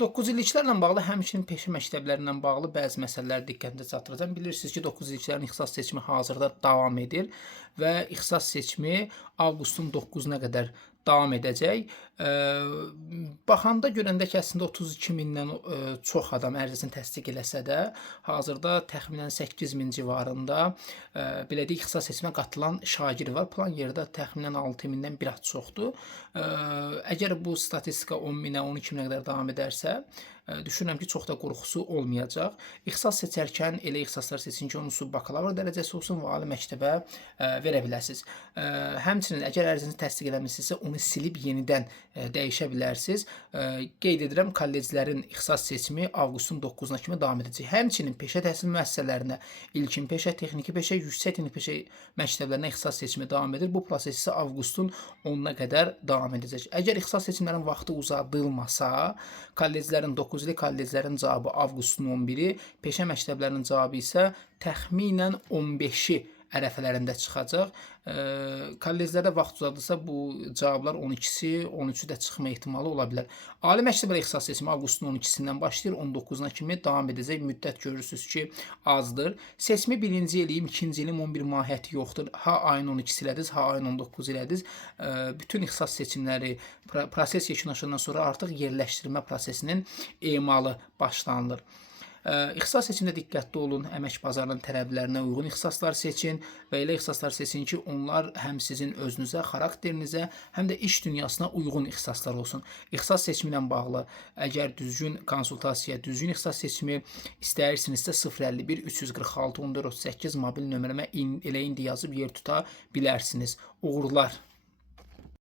9 illiklərlə bağlı, həmçinin peşə məktəblərindən bağlı bəzi məsələləri diqqətinizə çatdıracağam. Bilirsiniz ki, 9 illiklərin ixtisas seçimi hazırda davam edir və ixtisas seçimi avqustun 9-una qədər davam edəcək. Baxanda görəndə ki, əslində 32 mindən çox adam ərizəsini təsdiq eləsə də, hazırda təxminən 8 min civarında belə deyək, ixtisas seçimə qatılan şagird var. Plan yerdə təxminən 6 mindən bir az çoxdur. Əgər bu statistika 10 minə, 12 minə qədər davam edərsə, düşünürəm ki, çox da qorxusu olmayacaq. İxtisas seçərkən elə ixtisaslar seçin ki, onun bakalavr dərəcəsi olsun və ali məktəbə verə biləsiniz. Həmçinin əgər ərizənizi təsdiq eləmisinizsə, onu silib yenidən dəyişə bilərsiniz. Qeyd edirəm, kolleclərin ixtisas seçimi avqustun 9-una kimi davam edəcək. Həmçinin peşə təhsil müəssisələrinə ilkin peşə, texniki peşə, yüksək texniki peşə məktəblərinə ixtisas seçimi davam edir. Bu proses isə avqustun 10-una qədər davam edəcək. Əgər ixtisas seçimlərinin vaxtı uzadılmasa, kolleclərin 9 illik kolleclərin cavabı avqustun 11-i, peşə məktəblərinin cavabı isə təxminən 15-i ərəfələrində çıxacaq. Kolleclərdə vaxt uzadılsa, bu cavablar 12-si, 13-ü də çıxma ehtimalı ola bilər. Ali məktəblərə ixtisas seçimi avqustun 12-sindən başlayır, 19-una kimi davam edəcək. Müddət görürsünüz ki, azdır. Seçimi 1-ci eləyim, 2-ci eləyim 11 mahiyyəti yoxdur. Ha ayın 12-si elədiniz, ha ayın 19-u elədiniz. Bütün ixtisas seçimləri proses yekunlaşandan sonra artıq yerləşdirmə prosesinin emalı başlanılır. İxtisas seçimdə diqqətli olun, əmək bazarının tələblərinə uyğun ixtisaslar seçin və elə ixtisaslar seçin ki, onlar həm sizin özünüzə, xarakterinizə, həm də iş dünyasına uyğun ixtisaslar olsun. İxtisas seçimi ilə bağlı əgər düzgün konsultasiya, düzgün ixtisas seçimi istəyirsinizsə 051 346 1438 mobil nömrəmə elə indi yazıb yer tuta bilərsiniz. Uğurlar.